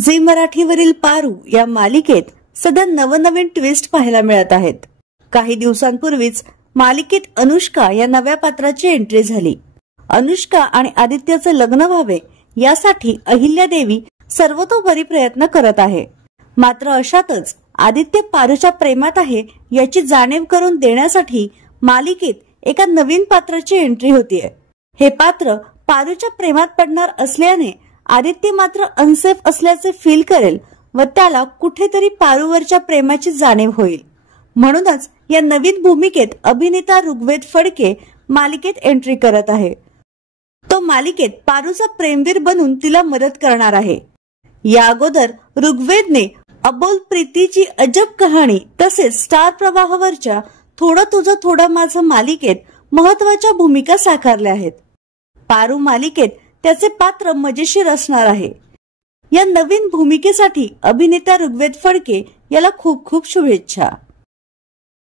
Zee मराठीवरील Paru या मालिकेत सध्या नवनवीन ट्विस्ट पाहायला मिळत आहेत। काही दिवसांपूर्वीच मालिकेत अनुष्का या नव्या पात्राची एंट्री झाली। अनुष्का आणि आदित्यचे लग्न व्हावे यासाठी अहिल्यादेवी सर्वतोपरी प्रयत्न करत आहे। मात्र अशातच आदित्य पारूच्या प्रेमात आहे याची जाणीव करून देण्यासाठी मालिकेत एका नवीन पात्राची एंट्री होतीये। हे पात्र पारूच्या प्रेमात पडणार असल्याने आदित्य मात्र अनसेफ असल्याचे फील करेल व त्याला कुठेतरी पारूवरच्या प्रेमाची जाणीव होईल। म्हणूनच या नवीन भूमिकेत अभिनेता ऋग्वेद फडके मालिकेत एंट्री करत आहे। तो मालिकेत पारूचा प्रेमवीर बनून तिला मदत करणार आहे। या अगोदर ऋग्वेदने अबोल प्रीतीची अजब कहाणी तसेच स्टार प्रवाहावरच्या थोडं तुझं थोडं माझं मालिकेत महत्त्वाच्या भूमिका साकारल्या आहेत। पारू मालिकेत त्याचे पात्र मजेशीर असणार आहे। या नवीन भूमिकेसाठी अभिनेता ऋग्वेद फडके याला खूप खूप शुभेच्छा।